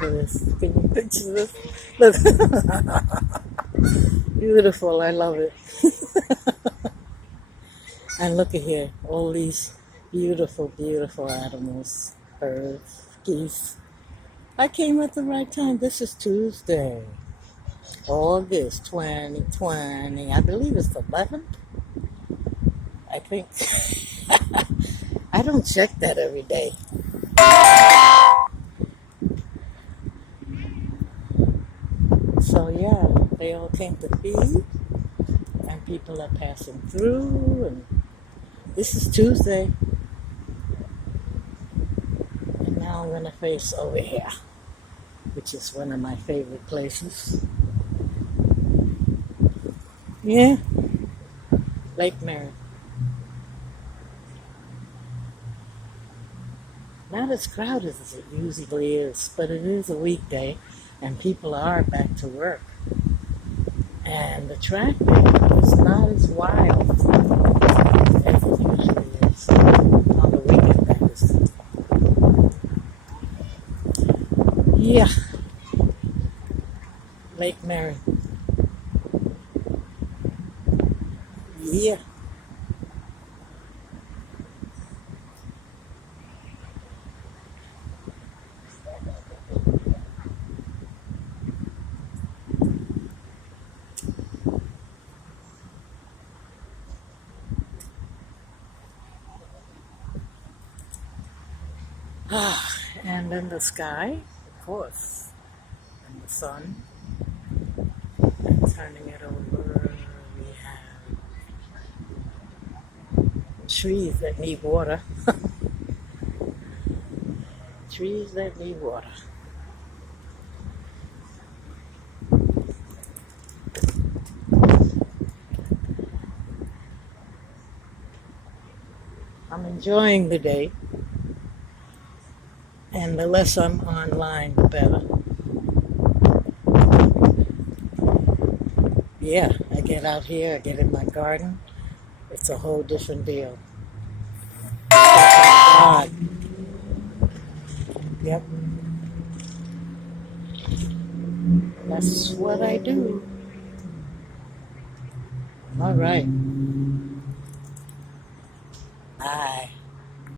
Look at this. Can you picture this? Look. Beautiful. I love it. And look at here. All these beautiful, beautiful animals. Birds, geese. I came at the right time. This is Tuesday, August 2020. I believe it's the 11th. I think. I don't check that every day. So yeah, they all came to feed, and people are passing through, and this is Tuesday. And now I'm gonna face over here, which is one of my favorite places. Yeah, Lake Mary. Not as crowded as it usually is, but it is a weekday, and people are back to work. And the traffic is not as wild as it usually is on the weekend, that is. Yeah, Lake Mary. Yeah. And then the sky, of course, and the sun. And turning it over, we have trees that need water. Trees that need water. I'm enjoying the day, and the less I'm online, the better. Yeah, I get out here, I get in my garden. It's a whole different deal. God. Yep, that's what I do. All right.